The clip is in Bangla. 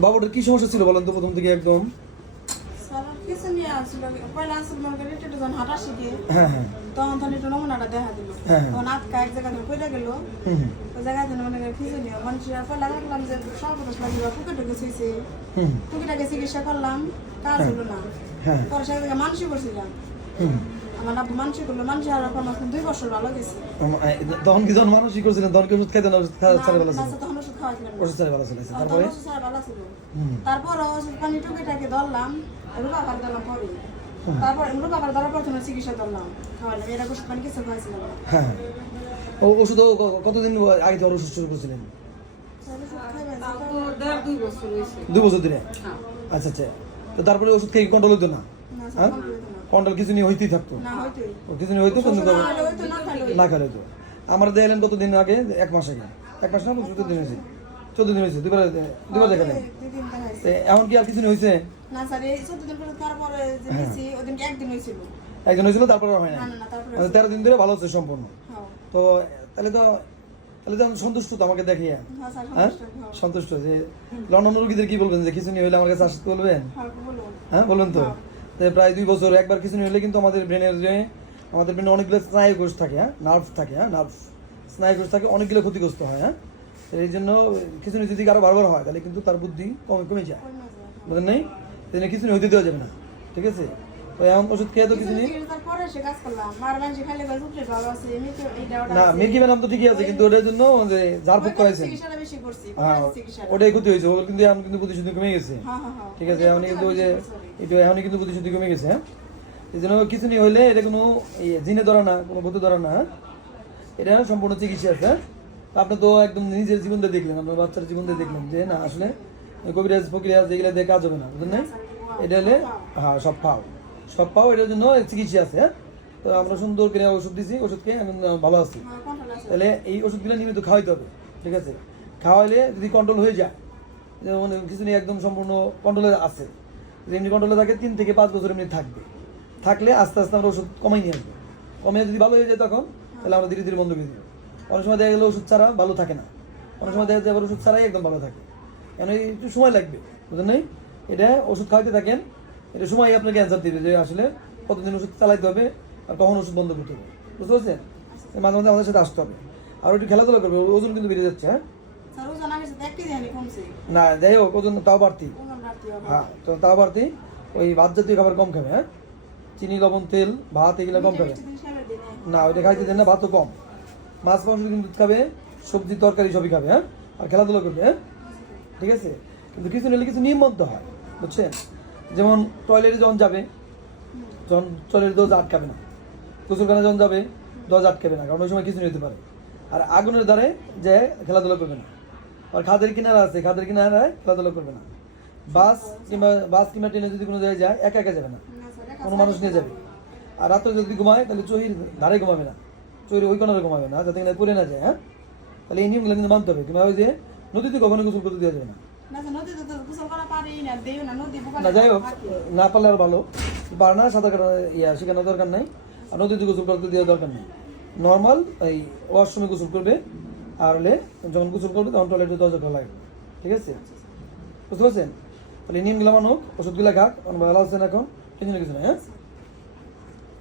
বাবুটার কি সমস্যা ছিল বলেন তো প্রথম থেকে একদম? হ্যাঁ হ্যাঁ। হ্যাঁ, হ্যাঁ। চিকিৎসা করলাম কাজ হলো না। হ্যাঁ। পরে মানসিক করছিলাম করল মানুষ এখন দুই বছর ভালো গেছে তখন কি যখন মানুষই করছিলেন তখন কি ওষুধ খাইতেন না ওষুধ খাওয়া ছাড়া ভালো ছিল? তখন ওষুধ খাওয়াইছিলাম ওষুধ ছাড়া ভালো ছিল তারপরে ওষুধ ছাড়া ভালো ছিল। তারপর ওষুধ পানি ধরলাম রুগা ভার দিলাম পরে তারপর রুগা ভার ধরার পর তোমার চিকিৎসা ধরলাম খাওয়ালাম এরা ওষুধ পানি কিছু খাওয়াইছিলাম হ্যাঁ। ও ওষুধ কতদিন আগে ওষুধ শুরু করছিলেন? দুই বছর হয়েছে। দুই বছর ধরে? হ্যাঁ। আচ্ছা আচ্ছা। তো তারপরে ওষুধ খেয়ে কন্ট্রোল হতো না? হ্যাঁ? না। কন্ট্রোল কিছু নিয়ে হইতেই থাকতো। কিছু নিয়ে হইতো কিন্তু না খেলে হইতো আমরা দেখলেন কতদিন আগে? এক মাস আগে। এক মাস না চোদ্দ দিন হয়েছে। চোদ্দ দিন হয়েছে দুবার দুবার দেখালেন। তো এমন কি আর কিছু নিয়ে হয়েছে একদিন হয়েছিল। তারপরে হয় না মানে তেরো দিন ধরে ভালো হচ্ছে সম্পূর্ণ। হ্যাঁ। তো তাহলে তো তাহলে তো আমি সন্তুষ্ট তো আমাকে দেখিয়ে। হ্যাঁ হ্যাঁ? সন্তুষ্ট হ্যাঁ। যে অন্যান্য রোগীদের কি বলবেন? যে কিছু নিয়ে হলে আমার কাছে আসতে বলবেন? হ্যাঁ হ্যাঁ বলবেন তো। প্রায় দুই বছর একবার কিছু নিলে হলে কিন্তু আমাদের ব্রেনের যে আমাদের ব্রেনে অনেকগুলো স্নায়ুকোষ থাকে হ্যাঁ? নার্ভ থাকে হ্যাঁ? নার্ভ স্নায়ু কোষ থাকে অনেকগুলো ক্ষতিগ্রস্ত হয় হ্যাঁ? এই জন্য কিছু যদি কারও বারবার হয় তাহলে কিন্তু তার বুদ্ধি কমে কমে যায়। বুঝলেন নেই? জন্য কিছু নিয়ে হইতে দেওয়া যাবে না। ঠিক আছে? তো এমন ওষুধ খেয়ে তো কিছু নেই না। মেকি ম্যাডাম তো ঠিকই আছে কিন্তু ওটার জন্য যে ওই বেশি করছি হ্যাঁ ওটাই ক্ষতি হয়েছে ওর কিন্তু এখন কিন্তু প্রতিশুদ্ধি কমে গেছে। হ্যাঁ হ্যাঁ ঠিক আছে এখন কিন্তু ওই যে এটা এখনই কিন্তু প্রতিশুদ্ধি কমে গেছে হ্যাঁ? এই জন্য কিছু নিয়ে হইলে এটা কোনো জিনে ধরা না কোনো ভূতে ধরা না? এটা সম্পূর্ণ চিকিৎসা আছে? আপনি তো একদম নিজের জীবন দিয়ে দেখলেন আপনার বাচ্চার জীবন দিয়ে দেখলেন যে না আসলে কবিরাজ ফকিরাজ যেগুলো দিয়ে কাজ হবে না বুঝলেন এটা হলে হ্যাঁ সব পাও। সব পাও এটার জন্য চিকিৎসা আছে হ্যাঁ? তো আমরা সুন্দর করে ওষুধ দিছি ওষুধ খেয়ে আমি ভালো আছি। হ্যাঁ তাহলে এই ওষুধগুলো নিয়মিত খাওয়াইতে হবে ঠিক আছে? খাওয়াইলে যদি কন্ট্রোল হয়ে যায় যেমন কিছু নিয়ে একদম সম্পূর্ণ কন্ট্রোলে আছে যদি এমনি কন্ট্রোলে থাকে তিন থেকে পাঁচ বছর এমনি থাকবে। থাকলে আস্তে আস্তে আমরা ওষুধ কমাই নিয়ে আসব। কমে যদি ভালো হয়ে যায় তখন তাহলে আমরা ধীরে ধীরে বন্ধ করে দিই অনেক সময় দেখা গেলে ওষুধ ছাড়া ভালো থাকে না। অনেক সময় দেখা যায় আবার ওষুধ ছাড়াই একদম ভালো থাকে। কেন একটু সময় লাগবে বুঝলেন এটা ওষুধ খাওয়াইতে থাকেন এটা সময় আপনাকে অ্যান্সার দিবে যে আসলে কতদিন ওষুধ চালাইতে হবে আর কখন ওষুধ বন্ধ করতে হবে। বুঝতে পারছেন? মাঝে মাঝে আমাদের সাথে আসতে হবে। আর একটু খেলাধুলা করবে ওজন কিন্তু বেড়ে যাচ্ছে হ্যাঁ? না যাই হোক ওজন তাও বাড়তি। হ্যাঁ তো তাও বাড়তি। ওই ভাত জাতীয় খাবার কম খাবে হ্যাঁ? চিনি লবণ তেল ভাত এগুলো কম খাবে। না ওইটা খাইতে দেন না ভাতও কম। মাছ মাংস কিন্তু খাবে সবজি তরকারি সবই খাবে হ্যাঁ? আর খেলাধুলা করবে হ্যাঁ? ঠিক আছে? কিন্তু কিছু নিলে কিছু নিয়ম মধ্যে হয় বুঝছেন? যেমন টয়লেটে যখন যাবে যখন টয়লেটে দোজ আটকাবে না। গোসলখানে যখন যাবে দোজ আটকাবে না কারণ ওই সময় কিছু নিতে পারে। আর আগুনের দ্বারে যে খেলাধুলা করবে না। আর খাদের কিনারা আছে খাদের কিনারায় খেলাধুলা করবে না। বাস কিংবা বাস কিংবা ট্রেনে যদি কোনো জায়গায় যায় একা একা যাবে না। কোনো মানুষ নিয়ে যাবে। আর রাত্রে যদি ঘুমায় তাহলে চহির ধারে ঘুমাবে না। চহির ওই কোনারে ঘুমাবে না যাতে কিনা পড়ে না যায় হ্যাঁ? তাহলে এই নিয়মগুলো কিন্তু মানতে হবে। কিংবা ওই যে নদীতে কখনো গোসল করতে দেওয়া যাবে না। না পারলে আর ভালো। পারে না সাঁতার কাটা ইয়া শেখানো দরকার নাই। আর নদীতে গোসল করতে দেওয়া দরকার নেই। নর্মাল এই ওয়াশরুমে গোসল করবে। আর হলে যখন গোসল করবে তখন টয়লেটে দরজা খোলা লাগবে। ঠিক আছে? বুঝতে পারছেন? তাহলে নিয়মগুলো মানুক ওষুধগুলো খাক ভালো আছেন এখন টেনশন কিছু না হ্যাঁ?